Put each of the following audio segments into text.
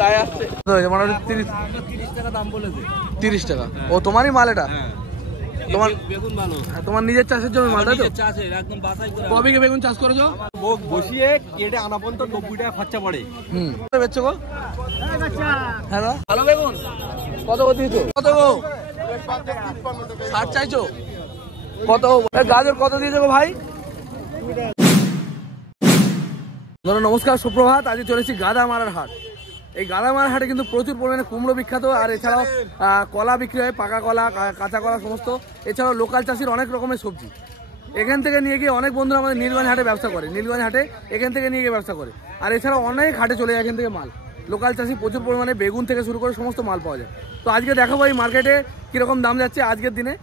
গায়ে আসছে মোটামুটি 30 টাকা দাম বলেছে। 30 টাকা। ও তোমারই মাল এটা? তোমার বেগুন ভালো, তোমার নিজের চাষের জমি মাল, তাই তো? একদম বাছাই করে। কবে বেগুন চাষ করেছো? বসিয়ে কেটে আনা পর্যন্ত 90 টাকা খরচা পড়ে। বেচছো গো? হ্যাঁ ভালো বেগুন কত করে দিয়েছো? কত গো? 60 চাইছো? কত? গাজর কত দিয়েছো গো ভাই? নমস্কার, সুপ্রভাত। আজ চলেছি গাদামারার হাট। এই গাদামারার হাটে কিন্তু প্রচুর পরিমাণে কুমড়ো বিখ্যাত, আর এছাড়াও কলা বিক্রি হয়, পাকা কলা, কাঁচা কলা সমস্ত। এছাড়াও লোকাল চাষির অনেক রকমের সবজি এখান থেকে নিয়ে গিয়ে অনেক বন্ধুরা আমাদের নীলগঞ্জ হাটে ব্যবসা করে। নীলগঞ্জ হাটে এখান থেকে নিয়ে গিয়ে ব্যবসা করে। আর এছাড়াও অনেক হাটে চলে যায় এখান থেকে মাল। লোকাল চাষি প্রচুর পরিমাণে বেগুন থেকে শুরু করে সমস্ত মাল পাওয়া যায়। তো আজকে দেখাবো এই মার্কেটে কীরকম দাম যাচ্ছে আজকের দিনে,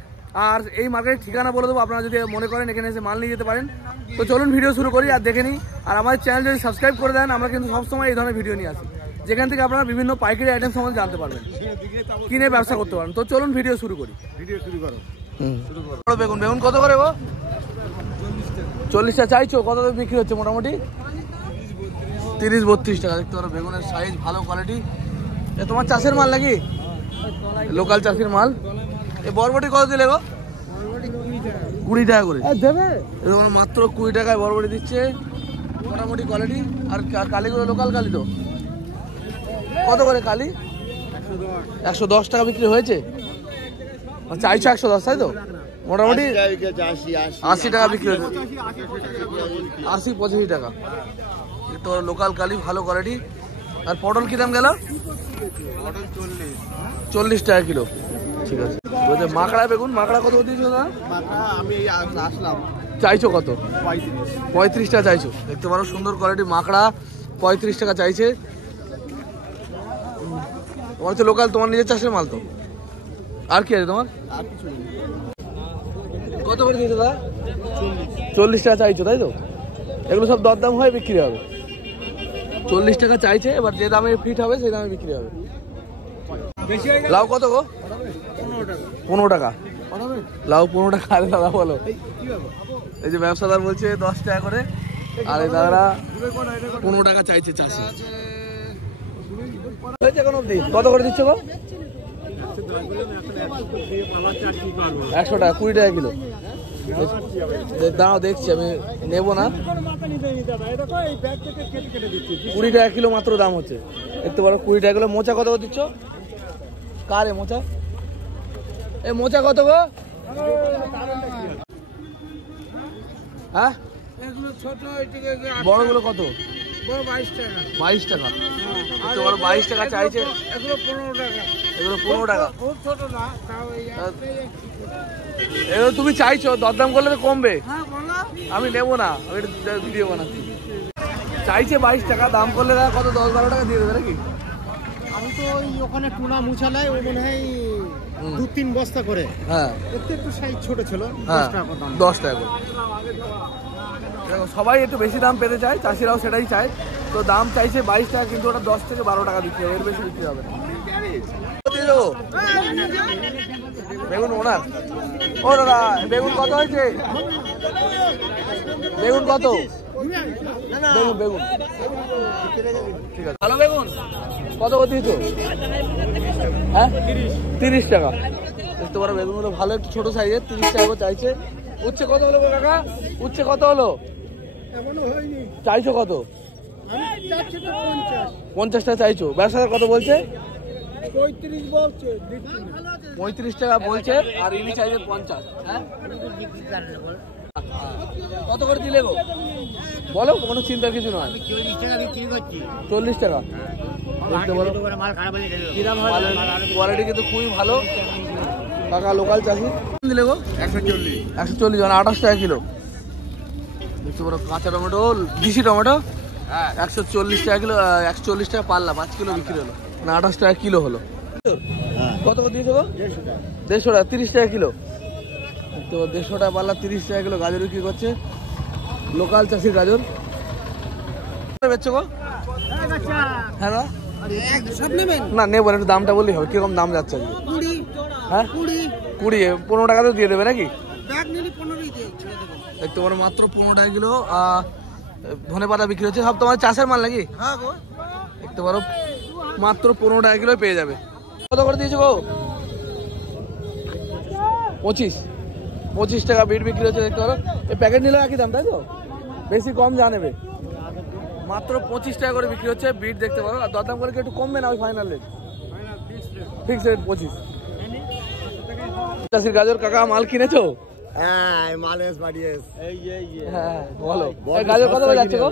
আর এই মার্কেটের ঠিকানা বলে দেবো। আপনারা যদি মনে করেন এখানে এসে মাল নিয়ে যেতে পারেন, তো চলুন ভিডিও শুরু করি আর দেখে নিই। আর আমাদের চ্যানেল যদি সাবস্ক্রাইব করে দেন, আমরা কিন্তু সবসময় এই ধরনের ভিডিও নিয়ে আসি, যেখান থেকে আপনারা বিভিন্ন পাইকারি আইটেম সম্বন্ধে জানতে পারবেন, কিনে ব্যবসা করতে পারেন। তো চলুন ভিডিও শুরু করি। বেগুন বেগুন কত করে গো? 40 টাকা চাইছো? কত বিক্রি হচ্ছে মোটামুটি? 30-32 টাকা। দেখতে পারো বেগুনের সাইজ ভালো, কোয়ালিটি। এ তোমার চাষের মাল নাকি? লোকাল চাষের মাল। এ বরবটি কত দিলে গো? 20 টাকা করে মাত্র। 20 টাকায় বরবটি দিচ্ছে, মোটামুটি কোয়ালিটি। আর কালিগুলো লোকাল কালি তো? কত করে কালি? 110 টাকা বিক্রি হয়েছে। চাইছো 110, তাই তো? মোটামুটি 80 টাকা বিক্রি হয়েছে। 80-85 টাকা। তো লোকাল কালি, ভালো কোয়ালিটি। আর পটল কি দাম গেল? 40 টাকা কিলো। ঠিক আছে। মাকড়া বেগুন, মাকড়া কত দিয়েছো না? আমি আসলাম। চাইছো কত? 35 টাকা চাইছো। দেখতে পারো সুন্দর কোয়ালিটি মাকড়া, 35 টাকা চাইছে। তোমার হচ্ছে লোকাল, তোমার নিজের চাষের মাল তো? আর কি আছে তোমার? কত করে দিয়েছো দাদা? 40 টাকা চাইছো, তাই তো? এগুলো সব দরদাম হয়ে বিক্রি হবে। 40 টাকা চাইছে, এবার যে দামে ফিট হবে সেই দামে বিক্রি হবে। লাউ কত গো? 15 টাকা। লাউ 15 টাকা। আরে দাদা বলো, এই যে ব্যবসাদার বলছে 10 টাকা করে, আর এই দাদারা 15 টাকা চাইছে চাষি। কত করে দিচ্ছ গো? 100 টাকা। 20 টাকা কিলো। দাঁড়াও দেখছি, আমি নেবো না। 20 টাকা কিলো মাত্র দাম হচ্ছে। দেখতে পারো 20 টাকা কিলো। মোচা কত করে দিচ্ছ? কারে মোচা? এই মোচা কত গো? হ্যাঁ, বড়গুলো কত? 22 টাকা। 22 টাকা চাইছে। এগুলো 15 টাকা। এগুলো তুমি চাইছো, দরদাম করলে তো কমবে। আমি নেবো না, আমি ভিডিও বানাচ্ছি। চাইছে 22 টাকা, দাম করলে কত? 10-12 টাকা দিয়ে দেবে নাকি? আমি তো ওখানে টুনা মুছালাই, ও মনে হয় 2-3 বস্তা করে। হ্যাঁ, একটু সাইজ ছোট ছিল। 10 টাকা করে। সবাই একটু বেশি দাম পেতে চায়, চাষিরাও সেটাই চায়। তো দাম চাইছে 22 টাকা, কিন্তু ওটা 10 থেকে 12 টাকা বিক্রি হবে, এর বেশি বিক্রি হবে না। বেগুন ওনার। ও দাদা, বেগুন কত হয়েছে? বেগুন কত? বেগুন বেগুন ঠিক আছে। ভালো বেগুন কত করে দিয়েছো? হ্যাঁ, 30 টাকা। দেখতে পারো বেগুনগুলো ভালো, একটু ছোট সাইজের। 30 টাকা চাইছে। উচ্ছে কত হলো কাকা? উচ্ছে কত হলো? চাইছো কত? 50 টাকা চাইছো। ব্যবসাদার কত বলছে? 35 টাকা বলছে। আর ইনি চাইছে 50। হ্যাঁ, কত করে দিলে গো? বলো, কোনো চিন্তার কিছু নয়। 40 টাকা। কোয়ালিটি কিন্তু খুবই ভালো। কাকা লোকাল চাষি। দিলে গো? 140। 28 টাকা কিলো। দেখতে পারো কাঁচা টমেটো, দিশি টমেটো 140 টাকা কিলো। 140 টাকা পাল্লা, 5 কিলো বিক্রি হলো, না 28 টাকা কিলো হলো। কত করে দিয়েছো গো? 150 টাকা। 30 টাকা কিলো। তো 150 টাকা পাল্লা, 30 টাকা কিলো। গাজর বিক্রি করছে লোকাল চাষির গাজর। বেচছো গো? হ্যাঁ না, নেবো একটু দামটা বললেই হবে। কিরকম দাম যাচ্ছে? হ্যাঁ, 20। 15 টাকাতেও দিয়ে দেবে নাকি? দেখতে পারো মাত্র 15 টাকা কিলো। ধনেপাতা বিক্রি হচ্ছে, সব তোমার চাষের মাল নাকি? দেখতে পারো মাত্র 15 টাকা কিলো পেয়ে যাবে। কত করে দিয়েছো গো? 25 টাকা বিট বিক্রি হচ্ছে, দেখতে পারো। এই প্যাকেট নিলেও একই দাম, তাই তো? বেশি কম যা নেবে, মাত্র 25 টাকা করে বিক্রি হচ্ছে বিট, দেখতে পারো। আর দরদাম করে কি একটু কমবে না? ওই ফাইনাল রেট, ফিক্স রেট 25। চাষির গাজর কাকা মাল কিনেছো? হ্যাঁ, মালেস বাড়িয়েস। হ্যাঁ বলো, গাজর কত করে যাচ্ছে গো?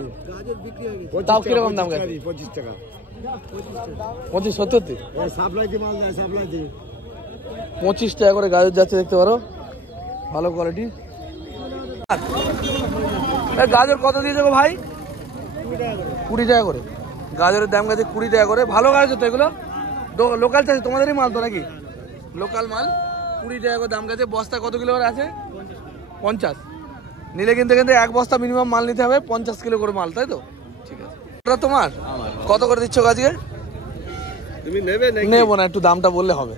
তাও কিরকম দাম গেছে? 25 টাকা। 25 সত্যি সাপ্লাই দি মাল যায়, সাপ্লাই দি। 25 টাকা করে গাজর যাচ্ছে, দেখতে পারো, ভালো কোয়ালিটি। গাজর কত দিয়েছে গো ভাই? 20 টাকা করে গাজরের দাম গেছে, 20 টাকা করে। ভালো গাজর তো এগুলো, লোকাল চাষ, তোমাদেরই মাল তো নাকি? লোকাল মাল, 20 টাকা করে দাম গেছে। বস্তা কত কিলো করে আছে? 50। নিলে কিন্তু এক বস্তা মিনিমাম মাল নিতে হবে, 50 কিলো করে মাল, তাই তো? ঠিক আছে, ওটা তোমার। কত করে দিচ্ছ গাজকে? তুমি নেবে নাকি? নেবো না, একটু দামটা বললে হবে।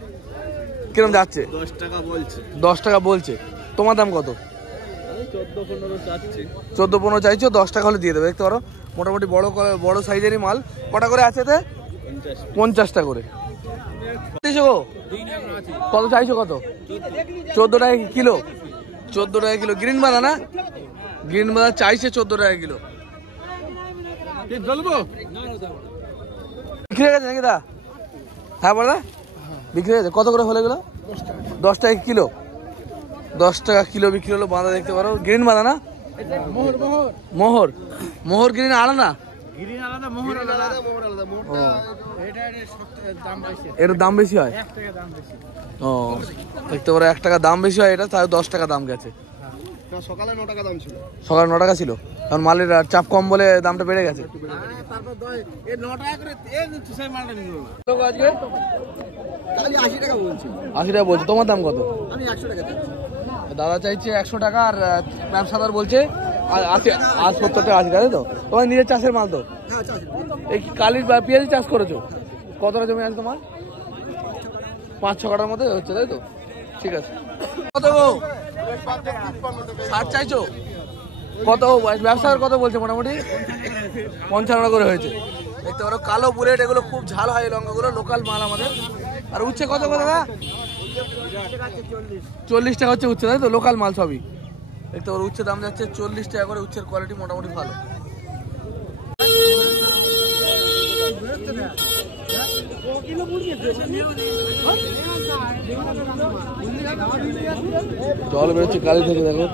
কিরকম যাচ্ছে? 10 টাকা বলছে। 10 টাকা বলছে। তোমার দাম কত? 14-15 চাচ্ছি। 14-15 চাইছো, 10 টাকা হলে দিয়ে দেবে, দেখতে পারো। মোটামুটি বড় সাইজেরই মাল। কটা করে আছে এতে? 50টা করে। কত চাইছো? কত? 14 টাকা কিলো। 14 টাকা কিলো গ্রিন বাদা না? গ্রিন বাদা চাইছে 14 টাকা কিলো। বলবো বিক্রি হয়ে গেছে নাকি দা? হ্যাঁ বলো, বিক্রি হয়ে গেছে। কত করে হলে গেলো? 10 টাকা কিলো। 10 টাকা কিলো বিক্রি হলো বাঁধা, দেখতে পারো। গ্রিন বাঁধা না? মোহর গ্রিন আলাদা? এটার দাম বেশি হয়? ও, দেখতে পারো 1 টাকা দাম বেশি হয় এটা, তাই 10 টাকা দাম গেছে। সকালে 9 টাকা দাম ছিল। সকালে 9 টাকা ছিল, কারণ মালের চাপ কম বলে দামটা বেড়ে গেছে। 80 টাকা বলছি। 80 টাকা বলছে। তোমার দাম কত? আমি 100 টাকা দিচ্ছি। দাদা চাইছে 100 টাকা, আর ব্যবসাদার বলছে 70 টাকা 80 টাকা, তাই তো? তোমার নিজের চাষের মাল তো? এই কালির বা পেঁয়াজি চাষ করেছো? কতটা জমি আছে তোমার? 5-6 কাঠার মধ্যে হচ্ছে, তাই তো? ঠিক আছে। কত গো? 60 চাইছো? কত ব্যবসাদার কত বলছে? মোটামুটি 55 করে হয়েছে, দেখতে পারো। কালো বুলেট, এগুলো খুব ঝাল হয় এই লঙ্কাগুলো, লোকাল মাল আমাদের। আর উচ্ছে কত করে দাদা? 40 টাকা হচ্ছে উচ্ছে, তাই তো? লোকাল মাল সবই, দেখতে পারো। উচ্ছে দাম যাচ্ছে 40 টাকা করে। উচ্ছের কোয়ালিটি মোটামুটি ভালো। জল বেরোচ্ছে কালি থেকে, দেখো।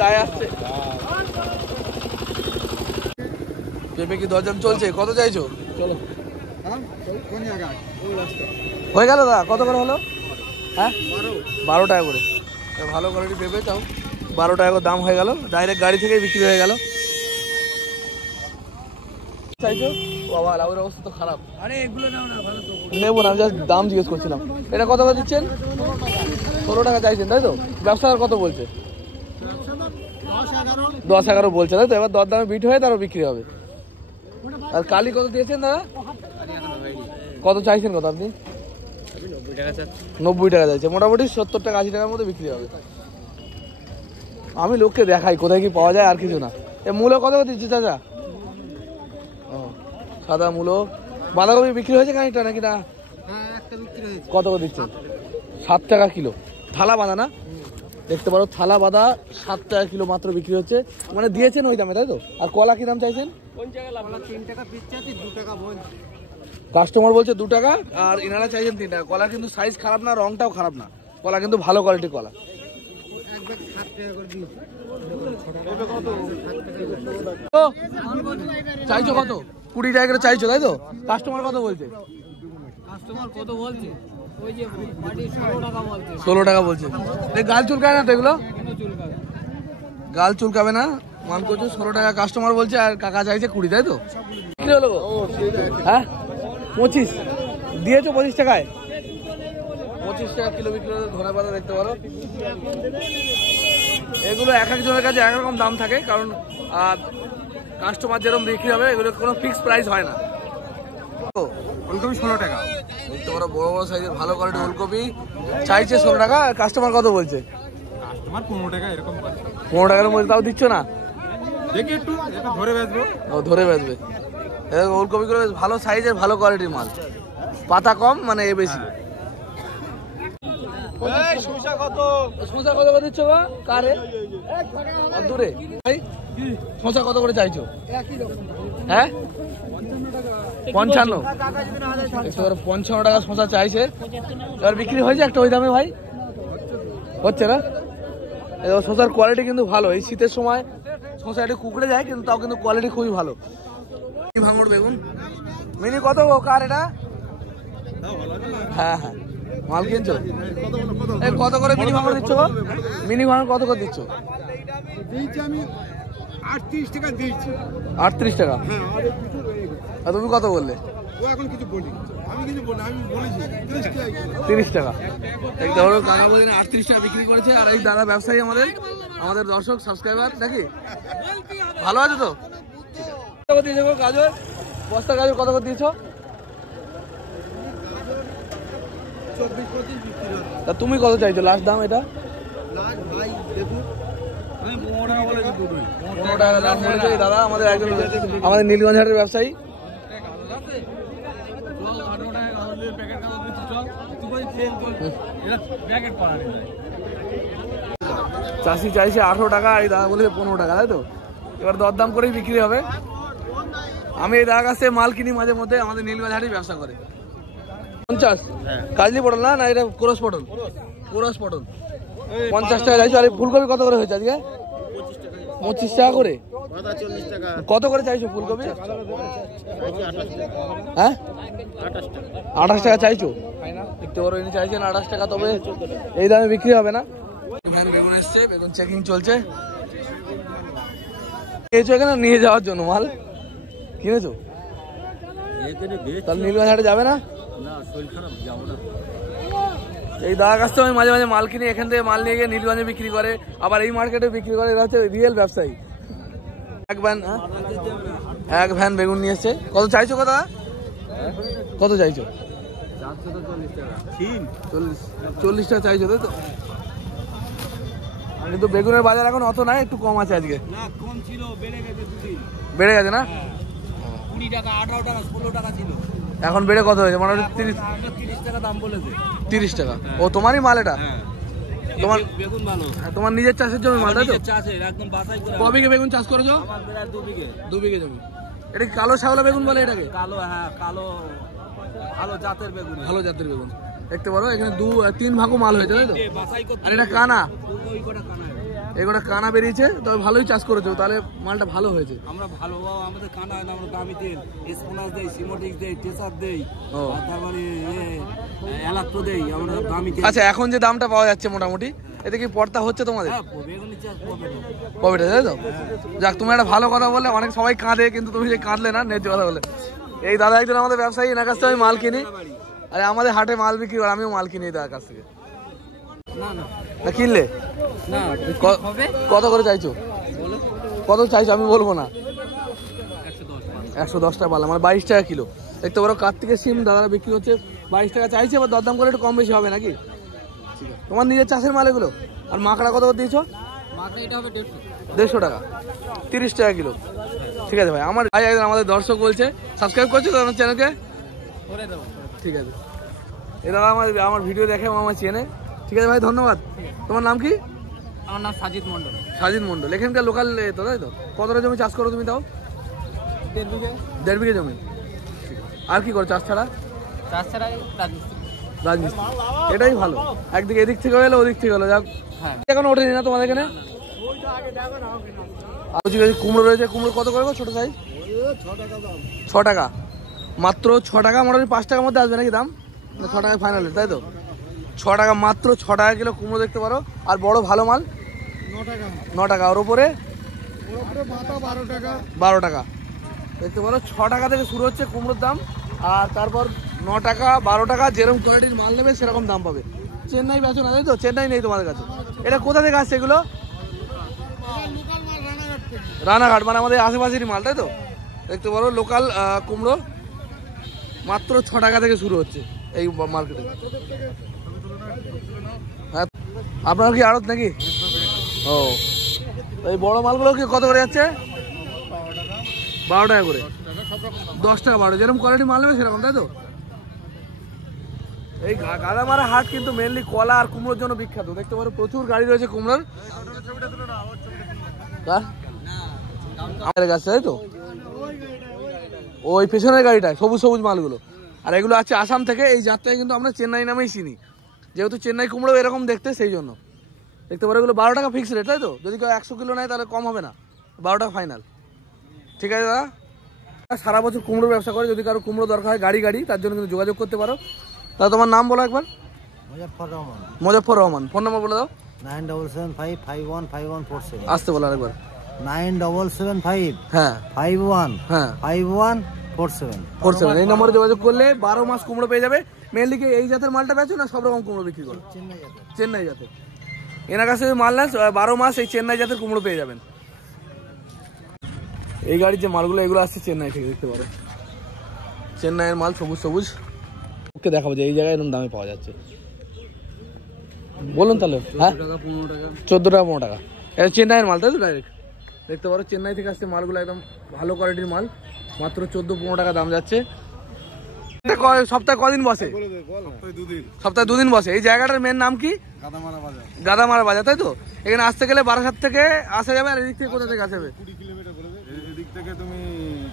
গায়ে আসছে। পেঁপে কি দরজাম চলছে? কত চাইছো? চলো, হয়ে গেল দাদা? কত করে হলো? হ্যাঁ, 12 টাকা করে। ভালো কোয়ালিটি পেঁপে চাও, 12 টাকা করে দাম হয়ে গেল। ডাইরেক্ট গাড়ি থেকেই বিক্রি হয়ে গেল। চাইছো? বাবা, লাউয়ের অবস্থা তো খারাপ। আরে এগুলো নাও না, ভালো তো। নেবো না, জাস্ট দাম জিজ্ঞেস করছিলাম। এটা কত করে দিচ্ছেন? 16 টাকা চাইছেন, তাই তো? ব্যবসাদার কত বলছে? 10-11 বলছে, তাই তো? এবার দরদামে বিট হয়ে তারও বিক্রি হবে। আর কালি কত দিয়েছেন দাদা? কত চাইছেন? কত আপনি? 90 টাকা চাইছে। মোটামুটি 70 টাকা 80 টাকার মধ্যে বিক্রি হবে। আমি লোককে দেখাই কোথায় কি পাওয়া যায়, আর কিছু না। এ মূলো কত করে দিচ্ছে চাচা? ও, সাদা মূলো। বাঁধাকপি বিক্রি হয়েছে খানিকটা নাকি না? কত করে দিচ্ছেন? 7 টাকা কিলো। থালা বাঁধা না? দেখতে পারো, থালা বাঁধা 7 টাকা কিলো মাত্র বিক্রি হচ্ছে। মানে দিয়েছেন ওই দামে, তাই তো? আর কলা কি দাম চাইছেন? 3 টাকা পিস চাচ্ছি, 2 টাকা বলছি। কাস্টমার বলছে 2 টাকা, আর ইনারা চাইছেন 3 টাকা। কলা কিন্তু সাইজ খারাপ না, রংটাও খারাপ না। কলা কিন্তু ভালো কোয়ালিটির কলা। চাইছো কত? 20 টাকা করে চাইছো, তাই তো? কাস্টমার কত বলছে? 16 টাকা বলছে। গাল চুলকায় না তো এগুলো? গাল চুলকাবে না, মান করছো 16 টাকা কাস্টমার বলছে, আর কাকা চাইছে 20, তাই তো? কি হলো? হ্যাঁ, 25 দিয়েছো 25 টাকায়। 25 টাকা কিলো বিক্রি হলো ধনেপাতা, দেখতে পারো। এগুলো এক একজনের কাছে এক রকম দাম থাকে, কারণ কাস্টমার যেরকম বিক্রি হবে, এগুলো কোনো ফিক্সড প্রাইস হয় না। 16 টাকা। দেখতে পারো বড় বড় সাইজের ভালো কোয়ালিটির ওলকপি চাইছে 16 টাকা। কাস্টমার কত বলছে? কাস্টমার 15 টাকা এরকম বলে। 15 টাকার মধ্যে তাও দিচ্ছ না? দেখি একটু এটা ধরে বেচবো। ও ধরে বেচবে। ওলকপিগুলো বেশ ভালো সাইজের ভালো কোয়ালিটির মাল, পাতা কম মানে এ বেশি। শসা কত? শসা কত করে দিচ্ছ গো? কারে দূরে ভাই শসা কত করে চাইছো? হ্যাঁ 55। 55 টাকা শসা চাইছে। এবার বিক্রি হয়েছে একটা ওই দামে ভাই? হচ্ছে না? এবার শসার কোয়ালিটি কিন্তু ভালো। এই শীতের সময় শসা একটু কুকড়ে যায় কিন্তু তাও কিন্তু কোয়ালিটি খুবই ভালো। ভাঙড় বেগুন মিনি কত গো কার এটা? হ্যাঁ হ্যাঁ মাল কিনছো? কত করে মিনি ভাঙড় দিচ্ছ গো? মিনি ভাঙড় কত করে দিচ্ছ? দিয়েছি আমি 38 টাকা দিয়েছি। 38 টাকা? আর তুমি কত বললে? ও এখন কিছু বলি, আমি কিছু বলি, আমি বলেছি 30 টাকা। এই ধরো কাকা বলছেন 38 টাকা বিক্রি করেছে। আর এই দাদা ব্যবসায়ী আমাদের দর্শক সাবস্ক্রাইবার নাকি? ভালো আছে তো? কত করে দিয়েছো গাজর? বস্তা গাজর কত করে দিয়েছো? 24-25 বিক্রি হয়। তা তুমি কত চাইছো লাস্ট দাম? এটা লাস্ট ভাই দেখুন আমি 15 টাকা বলেছি দুটোই। 15 টাকা দাম বলেছে এই দাদা আমাদের একজন আমাদের নীলগঞ্জ হাটের ব্যবসায়ী। চাষি চাইছে 18 টাকা, এই দাদা বলেছে 15 টাকা, তাই তো? এবার দরদাম করেই বিক্রি হবে। আমি এই দাদার কাছে মাল কিনি মাঝে মধ্যে, আমাদের নীলগঞ্জ হাটেই ব্যবসা করে। 50 কাজলি পটল না? না এটা কোরস পটল। কোরস পটল 50 টাকা চাইছো। আর এই ফুলকপি কত করে হয়েছে আজকে? 25 টাকা করে। কত করে চাইছো ফুলকপি? হ্যাঁ 28 টাকা চাইছো। একটু বড় ইনি চাইছেন 28 টাকা, তবে এই দামে বিক্রি হবে না। বেগুন এসছে, বেগুন চেকিং চলছে। কিনেছো এখানে নিয়ে যাওয়ার জন্য মাল কিনেছো? তাহলে নীলগঞ্জ হাটে যাবে না? এই দাদার কাছ থেকে আমি মাঝে মাঝে মাল কিনি, এখান থেকে মাল নিয়ে গিয়ে নীলগঞ্জে বিক্রি করে, আবার এই মার্কেটে বিক্রি করে। এরা হচ্ছে রিয়েল ব্যবসায়ী। এক ভ্যান বেগুন নিয়ে এসছে। কত চাইছো কথা? কত চাইছো? 40 টাকা চাইছো, তাই তো? কিন্তু বেগুনের বাজার এখন অত নাই, একটু কম আছে আজকে। বেড়ে গেছে না? 20 টাকা 18 টাকা 16 টাকা ছিল, এখন বেড়ে কত হয়েছে? মোটামুটি 30 টাকা দাম বলেছে। 30 টাকা। ও তোমারই মাল এটা? তোমার বেগুন ভালো, তোমার নিজের চাষের জমি মাল, তাই তো? চাষের একদম বাছাই করে। ক বিঘে বেগুন চাষ করেছো? আমার বেড়া 2 বিঘে। 2 বিঘে জমি। এটা কি কালো শাওলা বেগুন বলে এটাকে? কালো, হ্যাঁ কালো, ভালো জাতের বেগুন। ভালো জাতের বেগুন। দেখতে পারো এখানে 2-3 ভাগও মাল হয়েছে, তাই তো? বাছাই করতে। আর এটা কানা, ওই কোটা কানা, এগুলো কানা বেরিয়েছে, তবে ভালোই চাষ করেছো, তাহলে মালটা ভালো হয়েছে। আমরা ভালো, আমাদের কানা হয় না, আমরা দামি তেল স্পোনাস দেই, সিমোটিক্স দেই, টেসার দেই, ও। আর তারপরে এলাক্ট্রো দেই, আমরা দামি তেল। আচ্ছা, এখন যে দামটা পাওয়া যাচ্ছে মোটামুটি, এতে কি পড়তা হচ্ছে তোমাদের? হ্যাঁ বেগুনি চাষ করবে। প্রফিট, তাই তো? যাক, তুমি একটা ভালো কথা বললে। অনেক সবাই কাঁদে, কিন্তু তুমি যে কাঁদলে না, ন্যায্য কথা বলে। এই দাদা একজন আমাদের ব্যবসায়ী, এনার কাছ থেকে আমি মাল কিনি। আরে আমাদের হাটে মাল বিক্রি করে, আমিও মাল কিনি দাদার কাছ থেকে। না না না কিনলে না হবে। কত করে চাইছো? বলো কত চাইছো? আমি বলবো না। 110 110 টাকা পারলাম, মানে 22 টাকা কিলো। দেখতে পারো কার্তিকের সিম দাদারা বিক্রি হচ্ছে 22 টাকা চাইছে। এবার দরদাম করে একটু কম বেশি হবে নাকি? ঠিক আছে। তোমার নিজের চাষের মাল এগুলো? আর মাকড়া কত করে দিয়েছো? মাত্রা এটা হবে 150 টাকা, 30 টাকা কিলো। ঠিক আছে ভাই। আমার ভাই একজন আমাদের দর্শক বলছে, সাবস্ক্রাইব করছো তো আমার চ্যানেলকে? করে দেবো। ঠিক আছে। এই দাদা আমার ভিডিও দেখে আমার চেনে। ঠিক আছে ভাই, ধন্যবাদ। তোমার নাম কি? আমার নাম সাজিদ মন্ডল। সাজিদ মন্ডল। এখানকার লোকাল তো, তাই তো? কতটা জমি চাষ করো তুমি তাও? 1.5 বিঘে। 1.5 বিঘে জমি। আর কি করো চাষ ছাড়া? চাষ ছাড়াই রাজমিস্ত্রি। রাজমিস্ত্রি, এটাই ভালো। একদিকে এদিক থেকে হলো, ওদিক থেকে হলো। যাক, হ্যাঁ এখন ওঠেনি না তোমাদের এখানে? আর কুমড়ো রয়েছে। কুমড়ো কত করে গো ছোট সাইজ? 6 টাকা মাত্র। 6 টাকা, মোটামুটি 5 টাকার মধ্যে আসবে নাকি দাম? 6 টাকায় ফাইনাল, তাই তো? 6 টাকা মাত্র, 6 টাকা কিলো কুমড়ো দেখতে পারো। আর বড় ভালো মাল 9 টাকা। ওর ওপরে 12 টাকা দেখতে পারো। 6 টাকা থেকে শুরু হচ্ছে কুমড়োর দাম। আর তারপর 9 টাকা, 12 টাকা। যেরকম কোয়ালিটির মাল নেবে সেরকম দাম পাবে। চেন্নাই বেচো না, তাই তো? চেন্নাই নেই তোমাদের কাছে? এটা কোথা থেকে আসছে এগুলো? রানাঘাট, মানে আমাদের আশেপাশেরই মাল, তাই তো? দেখতে পারো লোকাল কুমড়ো মাত্র 6 টাকা থেকে শুরু হচ্ছে। এই মার্কেটে? হ্যাঁ, আপনার কি আড়ত নাকি? ও, এই বড় মালগুলো কি কত করে যাচ্ছে? 12 টাকা করে। 10 টাকা 12, যেরকম কোয়ালিটি মাল নেবে সেরকম, তাই তো? এই গাদামারা হাট কিন্তু মেনলি কলা আর কুমড়োর জন্য বিখ্যাত। দেখতে পারো প্রচুর গাড়ি রয়েছে কুমড়োর। আমাদের কাছে, তাই তো? ওই পেছনের গাড়িটা সবুজ সবুজ মালগুলো। আর এগুলো আছে আসাম থেকে। এই জাতটাকে কিন্তু আমরা চেন্নাই নামেই চিনি, যেহেতু চেন্নাই কুমড়ো এরকম দেখতে, সেই জন্য। দেখতে পারো এগুলো 12 টাকা ফিক্স রেট, তাই তো? যদি কেউ 100 কিলো নেয় তাহলে কম হবে না, 12 টাকা ফাইনাল। ঠিক আছে দাদা, সারা বছর কুমড়োর ব্যবসা করে। যদি কারো কুমড়ো দরকার হয় গাড়ি তার জন্য কিন্তু যোগাযোগ করতে পারো। দাদা তোমার নাম বলো একবার। মুজফ্ফর রহমান। ফোন নাম্বার বলে দাও। 9775515147। আসতে বলো আরেকবার। 9775 হ্যাঁ 51 হ্যাঁ 5147। এই নম্বরে যোগাযোগ করলে 12 মাস কুমড়ো পেয়ে যাবে। মেনলি কি এই জাতের মালটা বেচো না সব রকম কুমড়ো বিক্রি করো? চেন্নাই জাতের। এনার কাছে মাল না 12 মাস এই চেন্নাই জাতের কুমড়ো পেয়ে যাবেন। এই গাড়ির যে মালগুলো এগুলো আসছে চেন্নাই থেকে। দেখতে পারো চেন্নাইয়ের মাল, সবুজ সবুজ। ওকে দেখাবো যে এই জায়গায় এরকম দামে পাওয়া যাচ্ছে। বলুন তাহলে। হ্যাঁ 14 টাকা 15 টাকা। এটা চেন্নাইয়ের মাল, তাই তো? ডাইরেক্ট দেখতে পারো চেন্নাই থেকে আসছে মালগুলো, একদম ভালো কোয়ালিটির মাল। মাত্র 14-15 টাকা দাম যাচ্ছে। সপ্তাহে কদিন বসে? সপ্তাহে 2 দিন বসে। এই জায়গাটার মেন নাম কি? গাদামারা বাজার, তাই তো? এখানে আসতে গেলে বারাসাত থেকে আসা যাবে। আর এদিক থেকে কোথা থেকে আসা যাবে? এদিক থেকে তুমি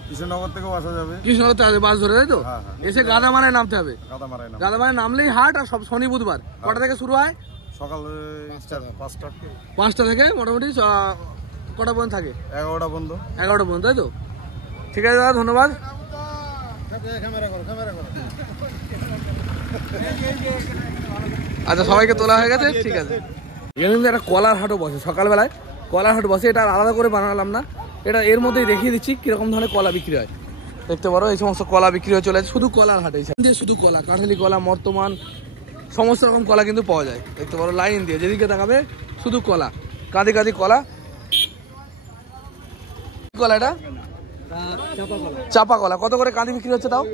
কৃষ্ণনগর থেকেও আসা যাবে। কৃষ্ণনগর থেকে বাস ধরে, তাই তো? এসে গাদামারায় নামতে হবে। গাদামারায় নামলেই হাট। আর সব শনি বুধবার। কটা থেকে শুরু হয়? সকাল 5টা থেকে মোটামুটি কটা পর্যন্ত থাকে? 11টা পর্যন্ত। 11টা পর্যন্ত, তাই তো? ঠিক আছে দাদা, ধন্যবাদ। আচ্ছা, সবাইকে তোলা হয়ে গেছে, ঠিক আছে। এখানে কিন্তু একটা কলার হাটও বসে সকালবেলায়। কলার হাট বসে, এটা আলাদা করে বানালাম না, এটা এর মধ্যেই দেখিয়ে দিচ্ছি কিরকম ধরনের কলা বিক্রি হয়। দেখতে পারো এই সমস্ত কলা বিক্রি হয়ে চলে যায় শুধু কলার হাটে। শুধু কলা, কাঁঠালি কলা, মর্তমান, সমস্ত রকম কলা কিন্তু পাওয়া যায়। দেখতে পারো লাইন দিয়ে যেদিকে দেখাবে শুধু কলা, কাঁদি কাঁদি কলা। কলা এটা চাপা কলা। কত করে কাঁদি বিক্রি হচ্ছে তাও?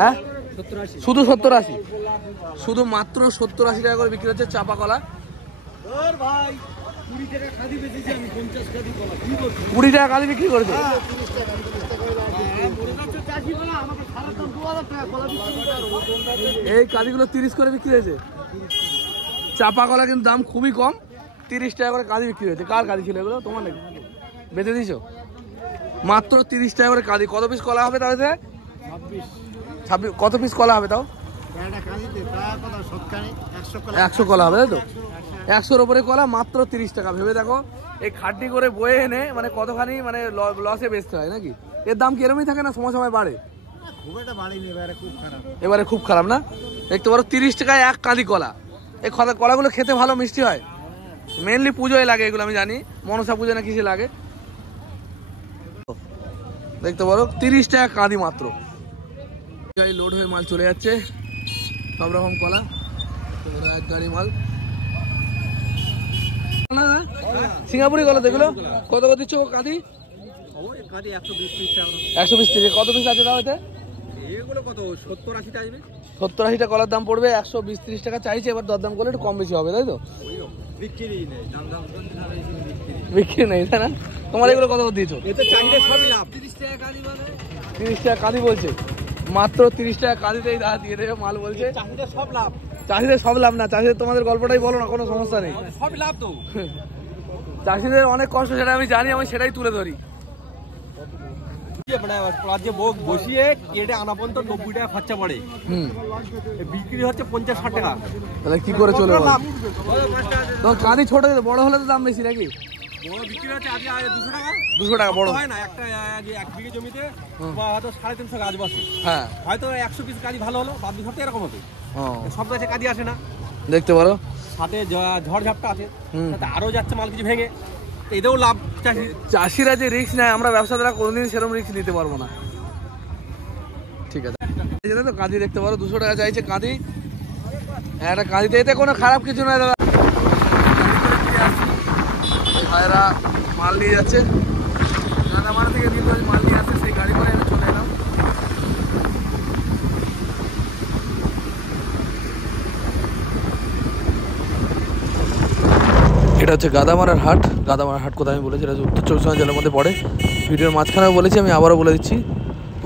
হ্যাঁ, শুধু 70-80, শুধু মাত্র 70-80 টাকা করে বিক্রি হচ্ছে চাপা কলা। 20 টাকা কাঁদি বিক্রি করেছে। এই কাঁদিগুলো 30 করে বিক্রি হয়েছে। চাপা কলা কিন্তু দাম খুবই কম, 30 টাকা করে কাঁদি বিক্রি হয়েছে। কার কাঁদি ছিল এগুলো? তোমার নাকি? বেঁধে দিয়েছো? মাত্র 30 টাকা করে কাঁদি। কত পিস কলা হবে তাহলে? 26। কত পিস কলা হবে তাও? 100 কলা হবে, তাই তো? 100-র উপরে কলা, মাত্র 30 টাকা। ভেবে দেখো, এই খাটনি করে বয়ে এনে মানে কতখানি মানে লসে বেচতে হয় নাকি? এর দাম কি এরমই থাকে না সময় সময় বাড়ে? এবারে খুব খারাপ না? দেখতে পারো 30 টাকায় এক কাঁদি কলা। এই কলাগুলো খেতে ভালো মিষ্টি হয়। মেনলি পুজোয় লাগে এগুলো, আমি জানি মনসা পুজো না কিসে লাগে। দেখতে পারো 30 টাকা কাঁদি মাত্র। গাড়ি লোড হয়ে মাল চলে যাচ্ছে, সব রকম কলা, এক গাড়ি মাল। সিঙ্গাপুরি কলা দেখলো কত কত দিচ্ছ কাঁদি? 120 থেকে। কত পিস আছে তাও? কত 70-80 আসবে। 70-80টা কলার দাম পড়বে। 120-30 টাকা চাইছে। এবার দরদাম করলে একটু কম বেশি হবে, তাই তো? বিক্রি নেই, তাই না? তোমার এগুলো কত দিয়েছো? 30 টাকা কাঁদি বলছে। মাত্র 30 টাকা কাঁদিতেই দাদা দিয়ে দেবে মাল বলছে। চাষিদের সব লাভ না। চাষিদের তোমাদের গল্পটাই বলো না, কোনো সমস্যা নেই। সব লাভ তো। চাষিদের অনেক কষ্ট, সেটা আমি জানি, আমি সেটাই তুলে ধরি। বসিয়ে কেটে আনা পর্যন্ত 90 টাকা খরচা পড়ে। বিক্রি হচ্ছে 50-60 টাকা। তাহলে কি করে চলে? তোমার কাঁদি ছোট, বড় হলে তো দাম বেশি নাকি? বিক্রি হচ্ছে আজকে 200 টাকা। 200 টাকা বড় হয় না? একটা 1 বিঘে জমিতে হয়তো 350 গাছ বসে। হ্যাঁ, হয়তো 100 পিস কাজ ভালো হলো, বাদ দুশো এরকম হবে। সব গাছে কাজই আসে না। দেখতে পারো সাথে ঝড় ঝাপটা আছে, আরো যাচ্ছে মাল কিছু ভেঙে। এটাও লাভ। চাষিরা যে রিস্ক নেয়, আমরা ব্যবসাদাররা কোনোদিন সেরকম রিস্ক নিতে পারবো না। ঠিক আছে, তো কাঁদি দেখতে পারো 200 টাকা চাইছে কাঁদি। একটা কাঁদিতে এতে কোনো খারাপ কিছু নয় দাদা। ভাইরা মাল নিয়ে যাচ্ছে, গাদামারা থেকে মাল নিয়ে আসছে, সেই গাড়ি করে চলে এলাম। এটা হচ্ছে গাদামারার হাট। গাদামারার হাট কোথায় আমি বলেছি, এটা হচ্ছে উত্তর চব্বিশ পরগনা জেলার মধ্যে পড়ে। ভিডিওর মাঝখানেও বলেছি, আমি আবারও বলে দিচ্ছি,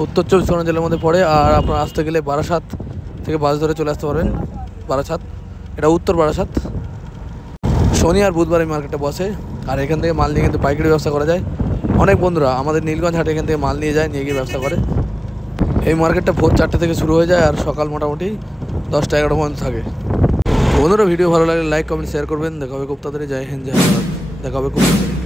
উত্তর চব্বিশ পরগনা জেলার মধ্যে পড়ে। আর আপনার আসতে গেলে বারাসাত থেকে বাস ধরে চলে আসতে পারবেন। বারাসাত, এটা উত্তর বারাসাত। শনি আর বুধবার এই মার্কেটটা বসে। আর এখান থেকে মাল নিয়ে কিন্তু পাইকারি ব্যবসা করা যায়। অনেক বন্ধুরা আমাদের নীলগঞ্জ হাটে এখান থেকে মাল নিয়ে যায়, নিয়ে গিয়ে ব্যবসা করে। এই মার্কেটটা ভোর 4টে থেকে শুরু হয়ে যায় আর সকাল মোটামুটি 10টা-11টা পর্যন্ত থাকে। বন্ধুরা ভিডিও ভালো লাগলে লাইক কমেন্ট শেয়ার করবেন। দেখা হবে খুব তাড়াতাড়ি। জয় হিন্দ, জয় ভারত। দেখা হবে খুব তাড়াতাড়ি।